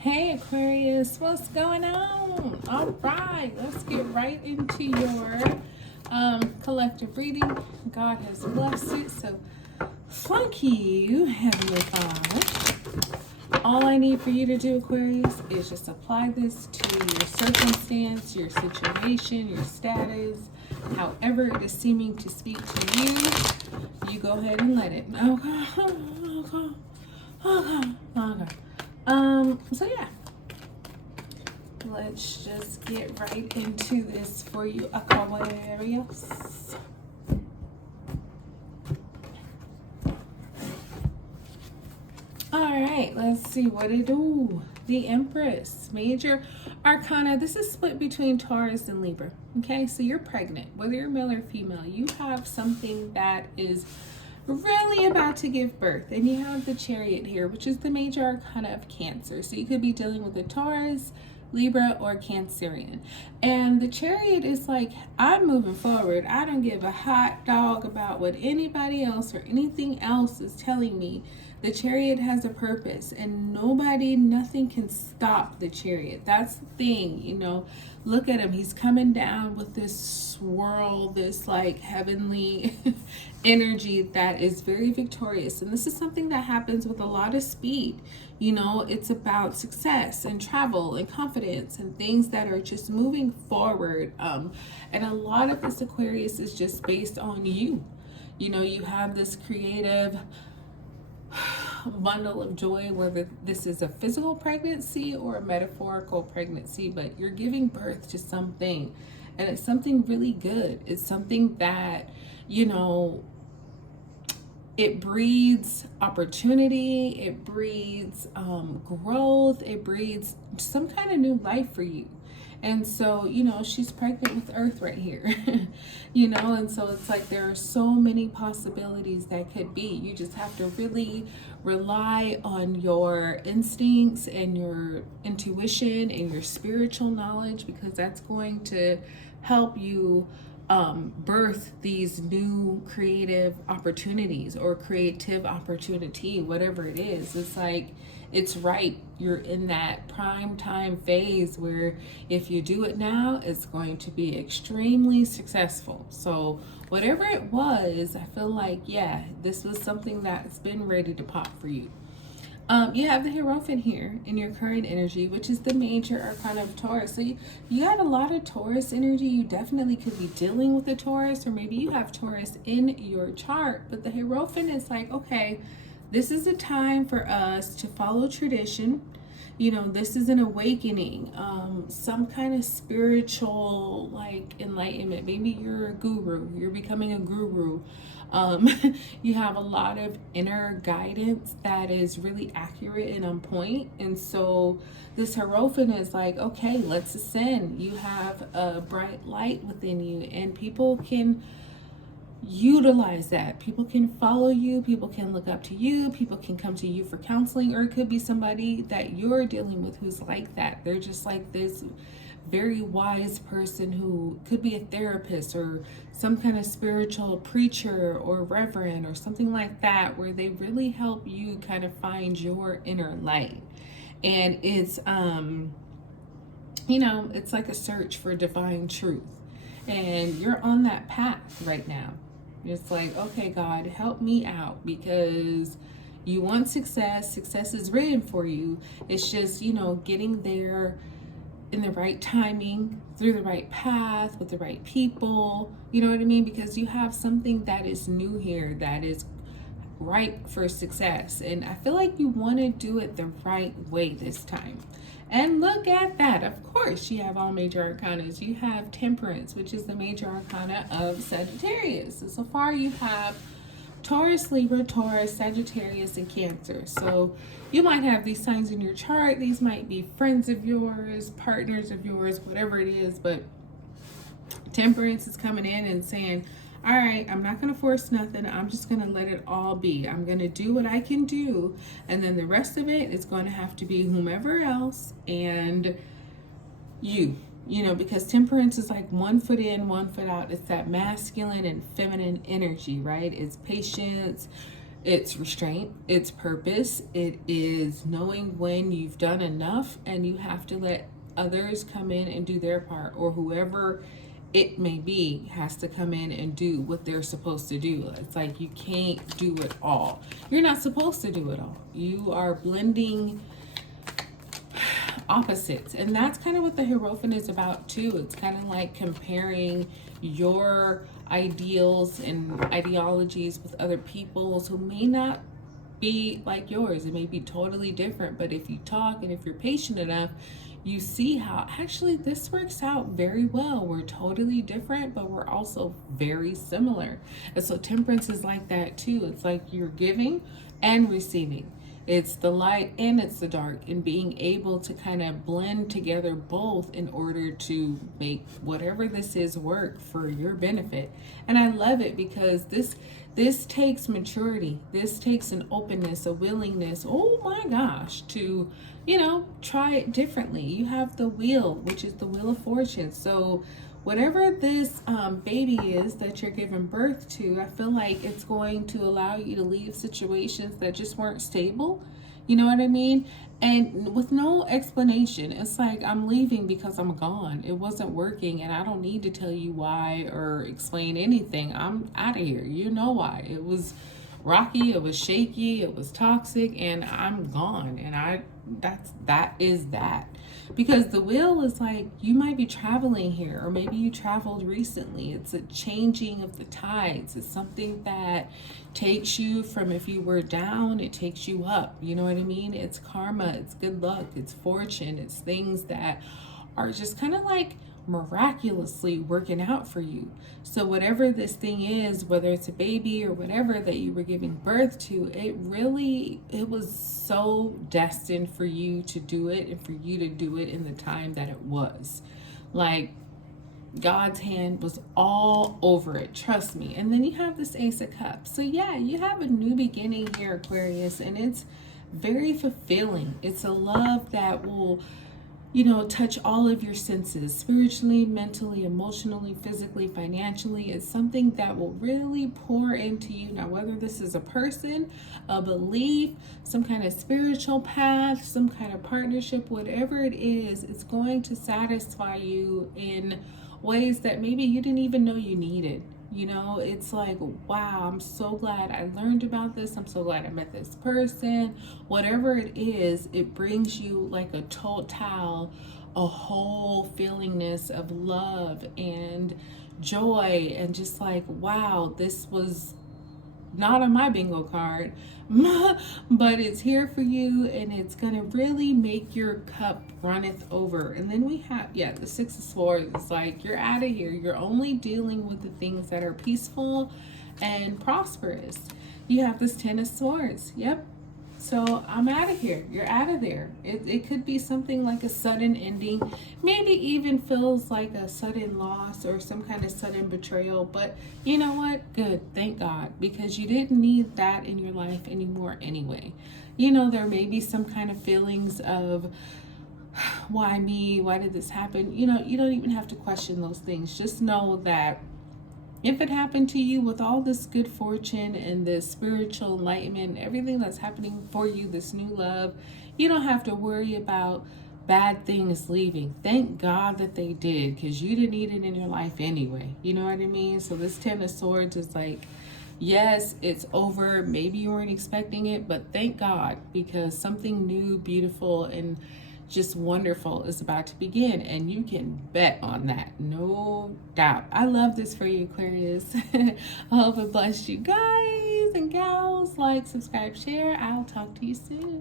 Hey Aquarius, what's going on? All right, let's get right into your collective reading. God has blessed it, so thank you, Heavenly Father. All I need for you to do, Aquarius, is just apply this to your circumstance, your situation, your status, however it is seeming to speak to you. You go ahead and let it. Okay. So yeah, let's just get right into this for you, Aquarius. All right, let's see what it do. The Empress, major arcana. This is split between Taurus and Libra. Okay, so you're pregnant, whether you're male or female. You have something that is really about to give birth, and you have the Chariot here, which is the major arcana of Cancer. So you could be dealing with a Taurus, Libra, or Cancerian. And the Chariot is like, I'm moving forward. I don't give a hot dog about what anybody else or anything else is telling me. The Chariot has a purpose, and nothing can stop the Chariot. That's the thing, you know. Look at him. He's coming down with this swirl, this like heavenly energy that is very victorious. And this is something that happens with a lot of speed. You know, it's about success and travel and confidence and things that are just moving forward. And a lot of this, Aquarius, is just based on you. You know, you have this creative bundle of joy, whether this is a physical pregnancy or a metaphorical pregnancy, but you're giving birth to something, and it's something really good. It's something that, you know, it breeds opportunity, it breeds growth, it breeds some kind of new life for you. And so, you know, she's pregnant with Earth right here, you know, and so it's like there are so many possibilities that could be. You just have to really rely on your instincts and your intuition and your spiritual knowledge, because that's going to help you birth these new creative opportunities or creative opportunity, whatever it is. It's like, it's right. You're in that prime time phase where if you do it now, it's going to be extremely successful. So whatever it was, I feel like, yeah, this was something that's been ready to pop for you. You have the Hierophant here in your current energy, which is the major arcana of Taurus. So you got a lot of Taurus energy. You definitely could be dealing with a Taurus, or maybe you have Taurus in your chart. But the Hierophant is like, okay, this is a time for us to follow tradition. You know, this is an awakening, some kind of spiritual like enlightenment. Maybe you're a guru, you're becoming a guru. You have a lot of inner guidance that is really accurate and on point. And so this Hierophant is like, okay, let's ascend. You have a bright light within you, and people can utilize that. People can follow you, people can look up to you, people can come to you for counseling, or it could be somebody that you're dealing with who's like that. They're just like this very wise person who could be a therapist or some kind of spiritual preacher or reverend or something like that, where they really help you kind of find your inner light. And it's you know, it's like a search for divine truth, and you're on that path right now. It's like, okay, God, help me out, because you want success. Success is written for you. It's just, you know, getting there in the right timing, through the right path, with the right people. You know what I mean? Because you have something that is new here, that is ripe for success. And I feel like you want to do it the right way this time. And look at that. Of course, you have all major arcanas. You have Temperance, which is the major arcana of Sagittarius. So far you have Taurus, Libra, Taurus, Sagittarius, and Cancer. So you might have these signs in your chart. These might be friends of yours, partners of yours, whatever it is. But Temperance is coming in and saying, all right, I'm not going to force nothing. I'm just going to let it all be. I'm going to do what I can do. And then the rest of it is going to have to be whomever else and you know, because Temperance is like 1 foot in, 1 foot out. It's that masculine and feminine energy, right? It's patience, It's restraint, it's purpose, it is knowing when you've done enough and you have to let others come in and do their part, or whoever it may be has to come in and do what they're supposed to do. It's like you can't do it all. You're not supposed to do it all. You are blending opposites, and that's kind of what the Hierophant is about too. It's kind of like comparing your ideals and ideologies with other people's who may not be like yours. It may be totally different, but if you talk and if you're patient enough, you see how actually this works out very well. We're totally different, but we're also very similar. And so temperance is like that too. It's like you're giving and receiving. It's the light and it's the dark, and being able to kind of blend together both in order to make whatever this is work for your benefit. And I love it because this takes maturity. This takes an openness, a willingness, oh my gosh, to, try it differently. You have the wheel, which is the wheel of fortune. So whatever this baby is that you're giving birth to, I feel like it's going to allow you to leave situations that just weren't stable. You know what I mean? And with no explanation. It's like, I'm leaving because I'm gone. It wasn't working, and I don't need to tell you why or explain anything. I'm out of here. You know why. It was rocky, it was shaky, it was toxic, and I'm gone. And that is that. Because the will is like, you might be traveling here, or maybe you traveled recently. It's a changing of the tides. It's something that takes you from, if you were down, it takes you up. You know what I mean? It's karma, it's good luck, it's fortune, it's things that are just kind of like miraculously working out for you. So whatever this thing is, whether it's a baby or whatever that you were giving birth to, it was so destined for you to do it, and for you to do it in the time that it was. Like, God's hand was all over it, trust me. And then you have this Ace of Cups. So yeah, you have a new beginning here, Aquarius, and it's very fulfilling. It's a love that will touch all of your senses, spiritually, mentally, emotionally, physically, financially. It's something that will really pour into you. Now, whether this is a person, a belief, some kind of spiritual path, some kind of partnership, whatever it is, it's going to satisfy you in ways that maybe you didn't even know you needed. It's like, wow, I'm so glad I learned about this. I'm so glad I met this person. Whatever it is, it brings you like a a whole feelingness of love and joy, and just like, wow, this was not on my bingo card, but it's here for you, and it's gonna really make your cup runneth over. And then we have, the Six of Swords. It's like, you're out of here. You're only dealing with the things that are peaceful and prosperous. You have this Ten of Swords. Yep. So I'm out of here. You're out of there. It could be something like a sudden ending, maybe even feels like a sudden loss or some kind of sudden betrayal. But you know what? Good. Thank God, because you didn't need that in your life anymore anyway. There may be some kind of feelings of, why me? Why did this happen? You don't even have to question those things. Just know that if it happened to you with all this good fortune and this spiritual enlightenment, everything that's happening for you, this new love, you don't have to worry about bad things leaving. Thank God that they did, because you didn't need it in your life anyway. You know what I mean? So this Ten of Swords is like, yes, it's over. Maybe you weren't expecting it, but thank God, because something new, beautiful, and just wonderful is about to begin, and you can bet on that, no doubt. I love this for you, Aquarius. I hope it blessed you guys and gals. Like, subscribe, share. I'll talk to you soon.